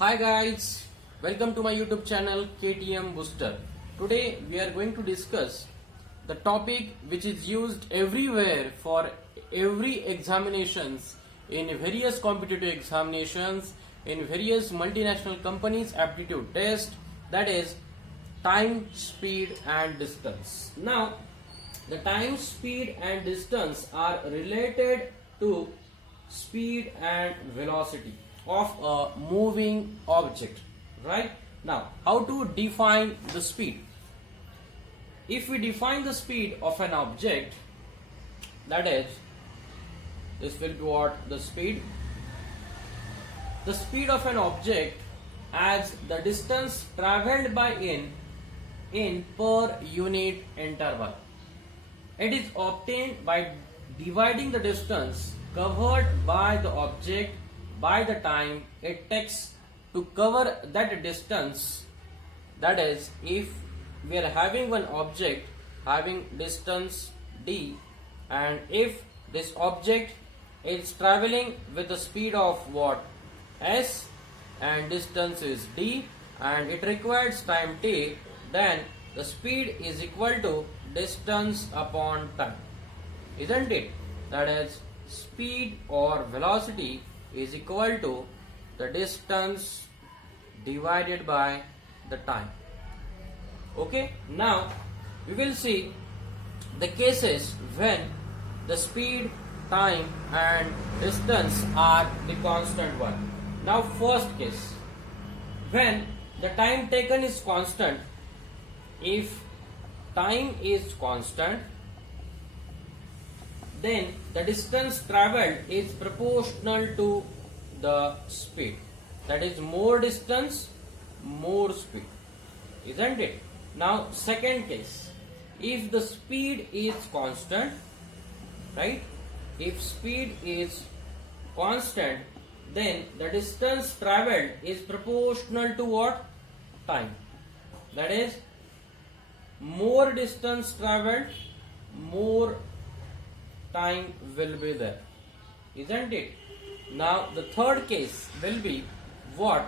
Hi guys, welcome to my YouTube channel KTM Booster. Today we are going to discuss the topic which is used everywhere for every examinations in various competitive examinations in various multinational companies aptitude test, that is time, speed and distance. Now the time, speed and distance are related to speed and velocity of a moving object, right? Now how to define the speed? If we define the speed of an object, that is, this will be what the speed of an object as the distance traveled by in per unit interval. It is obtained by dividing the distance covered by the object by the time it takes to cover that distance. That is, if we are having one object having distance d, and if this object is traveling with the speed of what, s, and distance is d, and it requires time t, then the speed is equal to distance upon time, isn't it? That is, speed or velocity is equal to the distance divided by the time. Okay, now we will see the cases when the speed, time and distance are the constant one. Now first case, when the time taken is constant. If time is constant, then the distance traveled is proportional to the speed. That is, more distance, more speed, isn't it? Now second case, if the speed is constant, right? If speed is constant, then the distance traveled is proportional to what? Time. That is, more distance traveled, more time will be there, isn't it? Now the third case will be what?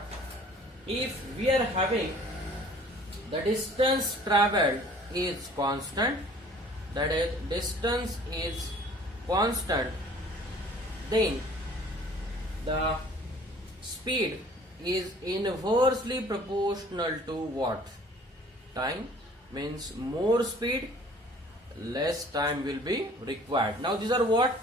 If we are having the distance traveled is constant, that is, distance is constant, then the speed is inversely proportional to what? Time. Means more speed, less time will be required. Now these are what?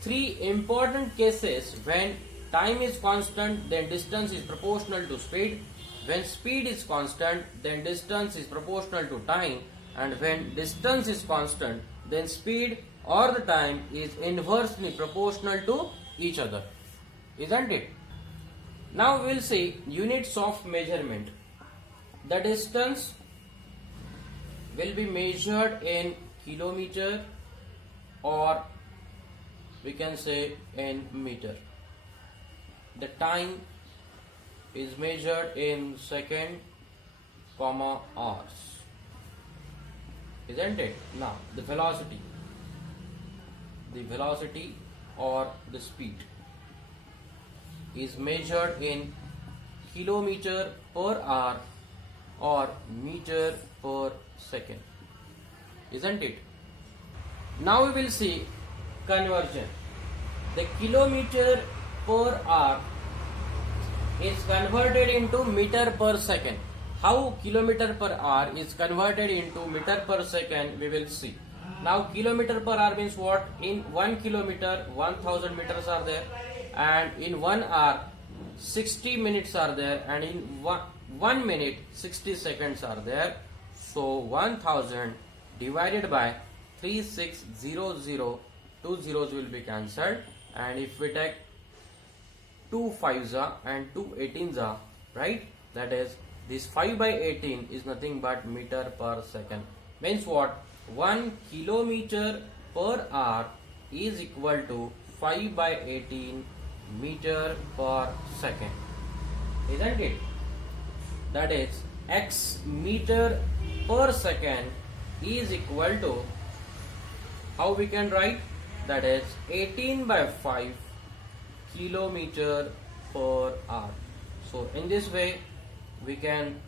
Three important cases when time is constant, then distance is proportional to speed. When speed is constant, then distance is proportional to time. And when distance is constant, then speed or the time is inversely proportional to each other, isn't it? Now we will see units of measurement. The distance will be measured in kilometer, or we can say in meter. The time is measured in second, hours, isn't it? Now the velocity or the speed is measured in kilometer per hour or meter per second, isn't it? Now we will see conversion. The kilometer per hour is converted into meter per second. How kilometer per hour is converted into meter per second, we will see. Now kilometer per hour means what? In 1 kilometer 1000 meters are there, and in 1 hour 60 minutes are there, and in 1 minute 60 seconds are there. So 1000 divided by 3600, 2 zeros will be cancelled, and if we take 2 5s and 2 18s, right? That is, this 5 by 18 is nothing but meter per second. Means what? 1 kilometer per hour is equal to 5 by 18 meter per second, isn't it? That is, x meter per second is equal to, how we can write? That is 18 by 5 kilometer per hour. So in this way we can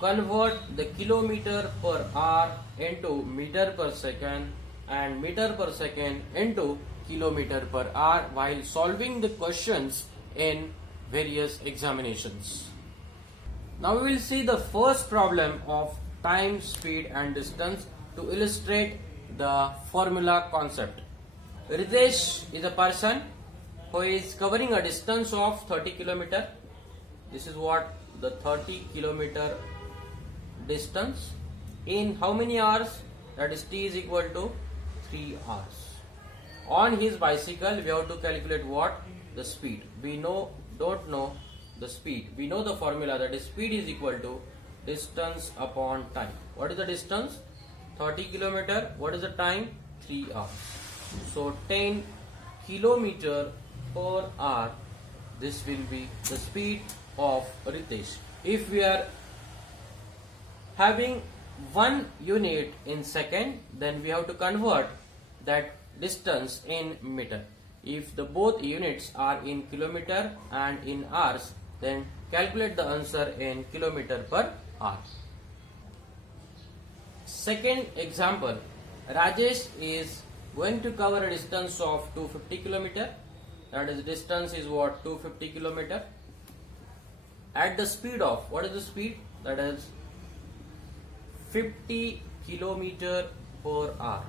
convert the kilometer per hour into meter per second and meter per second into kilometer per hour while solving the questions in various examinations. Now we will see the first problem of time, speed and distance to illustrate the formula concept. Ritesh is a person who is covering a distance of 30 kilometer. This is what the 30 kilometer distance in how many hours? That is t is equal to 3 hours. On his bicycle we have to calculate what? The speed. We don't know the speed. We know the formula, that is speed is equal to distance upon time. What is the distance? 30 kilometer. What is the time? 3 hours. So 10 kilometer per hour, this will be the speed of Ritesh. If we are having 1 unit in second, then we have to convert that distance in meter. If the both units are in kilometer and in hours, then calculate the answer in kilometer per hour. Second example, Rajesh is going to cover a distance of 250 kilometer. That is, distance is what? 250 kilometer. At the speed of, what is the speed? That is 50 kilometer per hour.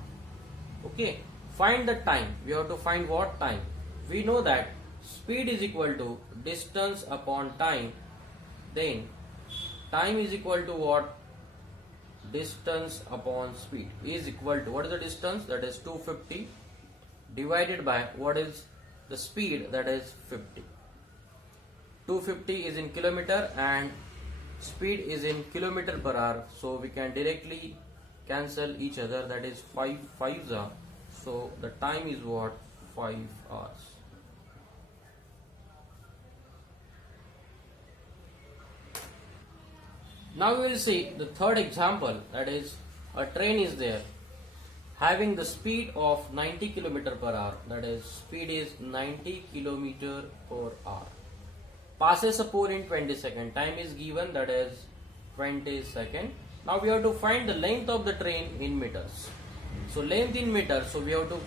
Okay, find the time. We have to find what time? We know that speed is equal to distance upon time. Then time is equal to what? Distance upon speed is equal to, what is the distance? That is 250 divided by what is the speed? That is 50. 250 is in kilometer and speed is in kilometer per hour, so we can directly cancel each other. That is 5 5s are, so the time is what? 5 hours. Now we will see the third example, that is a train is there having the speed of 90 km per hour, that is speed is 90 km per hour. Passes a pole in 20 seconds. Time is given, that is 20 seconds. Now we have to find the length of the train in meters. So length in meters, so we have to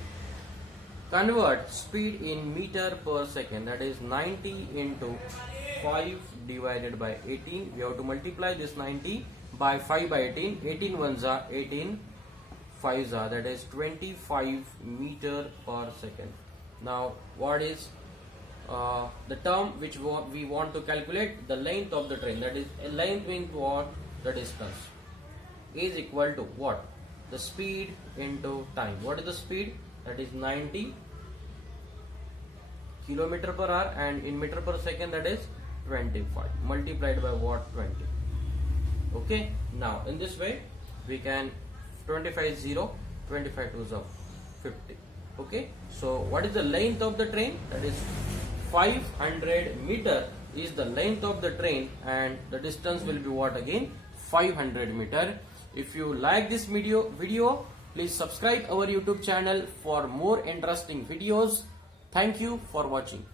convert speed in meter per second, that is 90 into 5 divided by 18. We have to multiply this 90 by 5 by 18. 18 ones are 18 5s are, that is 25 meter per second. Now what is the term which we want to calculate? The length of the train, that is length means what? The distance is equal to what? The speed into time. What is the speed? That is 90 kilometer per hour and in meter per second, that is 25 multiplied by what? 20. Okay, now in this way we can 25 0, 25 2s are 50. Okay, so what is the length of the train? That is 500 meter is the length of the train and the distance will be what again? 500 meter. If you like this video, please subscribe our YouTube channel for more interesting videos. Thank you for watching.